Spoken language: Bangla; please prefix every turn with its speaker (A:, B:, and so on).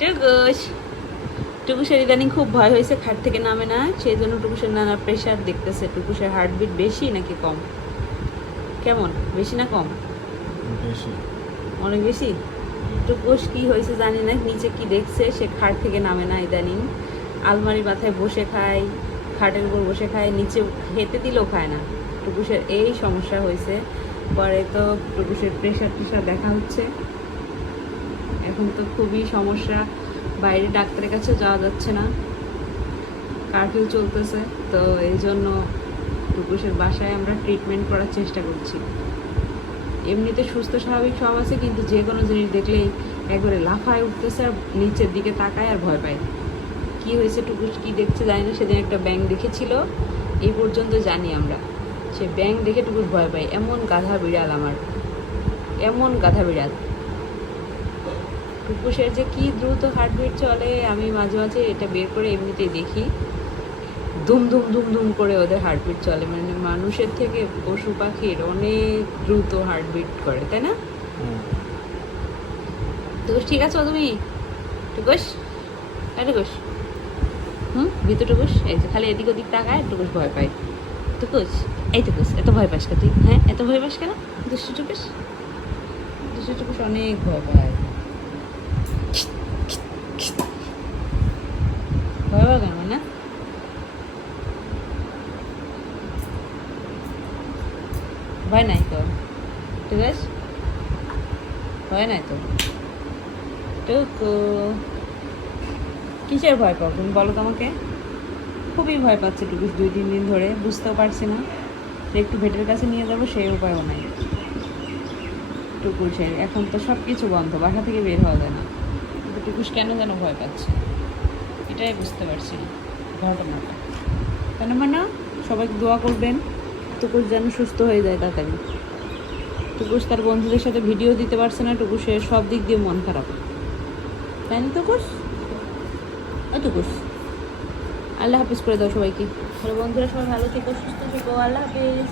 A: টুকুস টুকুসের ইদানিং খুব ভয় হয়েছে খাট থেকে নামে না সেই জন্য টুকুসের নানা প্রেশার দেখতেছে টুকুসের হার্টবিট বেশি নাকি কম? কেমন? বেশি না কম? অনেক বেশি? টুকুস কি হয়েছে জানি না নিচে কি দেখছে সে খাট থেকে নামে না ইদানিং। আলমারির মাথায় বসে খায় খাটের উপর বসে খায় নিচে হেঁটে দিলেও খায় না। টুকুসের এই সমস্যা হয়েছে পরে তো টুকুসের প্রেশার টেশার দেখা হচ্ছে। এখন তো খুবই সমস্যা। বাইরে ডাক্তারের কাছে যাওয়া যাচ্ছে না। কারফিউ চলতেছে, তো এই জন্য টুকুসের বাসায় আমরা ট্রিটমেন্ট করার চেষ্টা করছি। এমনিতে সুস্থ, স্বাভাবিক সব আছে, কিন্তু যে কোনো জিনিস দেখলেই একবারে লাফায় উঠতেছে আর নিচের দিকে তাকায় আর ভয় পায়। কি হয়েছে, টুকুস কি দেখছে জানি না সেদিন একটা ব্যাং দেখেছিল এই পর্যন্ত জানি আমরা। সে ব্যাং দেখে টুকুস ভয় পায়, এমন গাধা বিড়াল আমার। এমন গাধা বিড়াল। টুকুসের যে কি দ্রুত হার্টবিট চলে আমি মাঝে মাঝে এটা বের করে এমনিতেই দেখি। ধুম ধুম ধুম ধুম করে ওদের হার্টবিট চলে। মানে মানুষের থেকে পশু পাখির অনেক দ্রুত হার্টবিট করে তাই না? টুকুস ঠিক আছো তুমি? টুকুস টুকুস হুম? ভিতর টুকুস এই যে খালি এদিক ওদিক তাকায় টুকুস ভয় পায়। টুকুস এই টুকুস এত ভয় পাস কে তুই? হ্যাঁ এত ভয় পাস কেন? দুষ্টু টুকুস দুষ্টু টুকুস অনেক ভয় পায়। ভয় নাই তো ঠিক আছে ভয় নাই তো কিসের ভয় পাও তুমি বলো তো আমাকে খুবই ভয় পাচ্ছে টুকু দুই তিন দিন ধরে বুঝতেও পারছি না যে একটু ভেটের কাছে নিয়ে যাব সেই উপায়ও নাই টুকুসের এখন তো সব কিছু বন্ধ বাসা থেকে বের হওয়া যায় না টুকুস কেন যেন ভয় পাচ্ছে? এটাই বুঝতে পারছি ঘটনাটা। কেন মানে? সবাই দোয়া করবেন, টুকুস যেন সুস্থ হয়ে যায় তাড়াতাড়ি। টুকুস তার বন্ধুদের সাথে ভিডিও দিতে পারছে না, টুকুসের সব দিক দিয়ে মন খারাপ। তাই না, টুকুস? ও টুকুস। আল্লাহ হাফিজ করে দাও সবাইকে। বন্ধুরা, সবাই ভালো থেকো, সুস্থ থেকো, আল্লাহ হাফিজ।